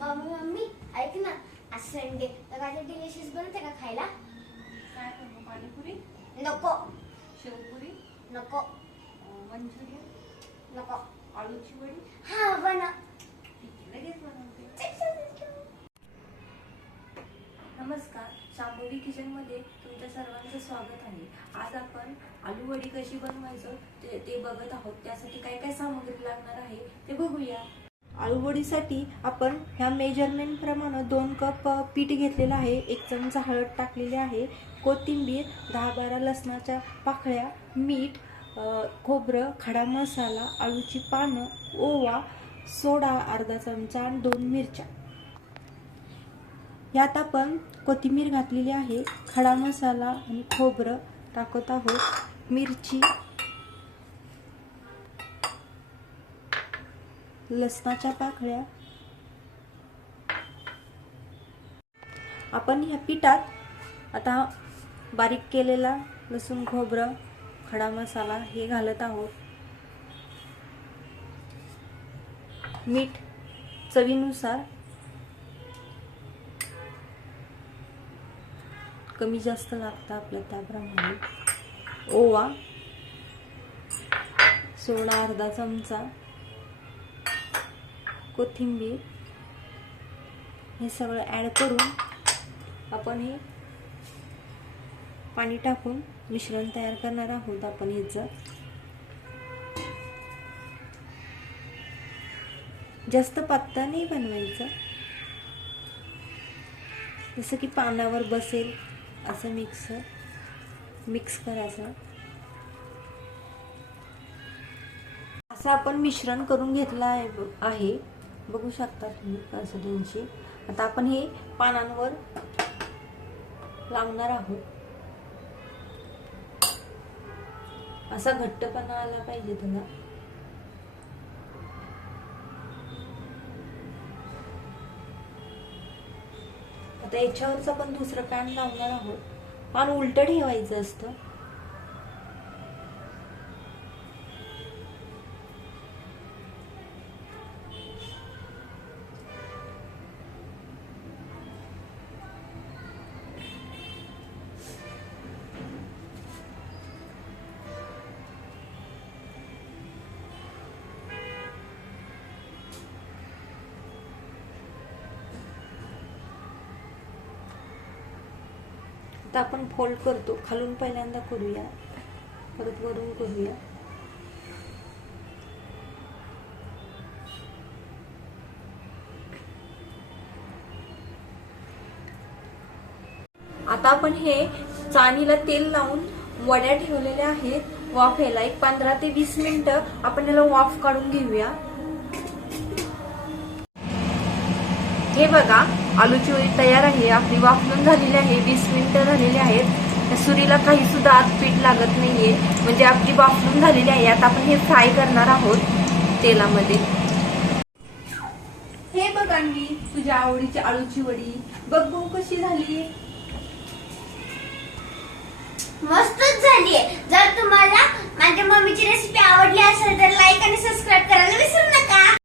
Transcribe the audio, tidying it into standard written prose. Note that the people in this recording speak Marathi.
मम्मी मम्मी ऐक ना, आज संडे तर काय डिलिशियस बनवते का खायला? काय करू? पाणीपुरी, नको शेवपुरी, नको मंचुरियन, नको. आलूची वडी. हा बनव. ठीक आहे, लगेच बनवते. नमस्कार, शांभवी किचन मध्ये तुमच्या सर्वांचं स्वागत आहे. आज आपण आलू वडी कशी बनवायचं ते बघत आहोत. त्यासाठी काय काय सामग्री लागणार आहे ते बघूया. आलू वडीसाठी आपण ह्या मेजरमेंट प्रमाणे 2 कप पीठ घेतलेलं आहे. 1 चमचा हळद टाकलेली आहे, कोथिंबीर, 10-12 लसणाच्या पाकळ्या, मीठ, खोबरं, खडा मसाला, आळूची पानं, ओवा, सोडा अर्धा चमचा आणि 2 मिरच्या. यात आपण कोथिंबीर घातलेली आहे, खडा मसाला आणि खोबरं टाकत आहोत, मिरची, लसणाच्या पाकळ्या. आपण ह्या पिठात आता बारीक केलेला लसूण, खोबरं, खडा मसाला हे घालत आहोत. मीठ चवीनुसार, कमी जास्त लागतं आपल्या त्याप्रमाणे. ओवा, सोडा अर्धा चमचा, कोथिंबीर हे सगळं ॲड करून आपण हे पाणी टाकून मिश्रण तयार करणार आहोत. आपण ह्याचं जास्त पातळ नाही बनवायचं, जसं की पानावर बसेल असं मिक्स करायचं. असं आपण मिश्रण करून घेतलं आहे. बघू शकता तुम्ही कन्सिस्टन्सी. आता आपण हे पानांवर लावणार आहोत. असा घट्टपणा आला पाहिजे त्याला. आता याच्यावरच आपण दुसरं पॅन लावणार आहोत. पान उलट ठेवायचं असतं. आता आपण फोल्ड करतो. खालून पहिल्यांदा करूया, परत वरून करूया. आता आपण हे चाळणीला तेल लावून वड्या ठेवलेल्या आहेत वाफेला. 15 ते 20 मिनिटं आपण याला वाफ काढून घेऊया. हे बघा, आलूची वडी तयार आहे. आपली वाफलून झालेली आहे. 20 मिनिटं झालेली आहेत. सुरीला काही सुद्धा आत पीठ लागत नाहीये, म्हणजे आपली वाफलून झालेली आहे. आता आपण हे फ्राय करणार आहोत तेलामध्ये. हे बघ आणली तुझ्या आवडीची आलूची वडी. बघ बघू कशी झाली. मस्तच झालीये. जर तुम्हाला माझ्या मम्मीची रेसिपी आवडली असेल तर लाईक आणि सबस्क्राईब करायला विसरू नका.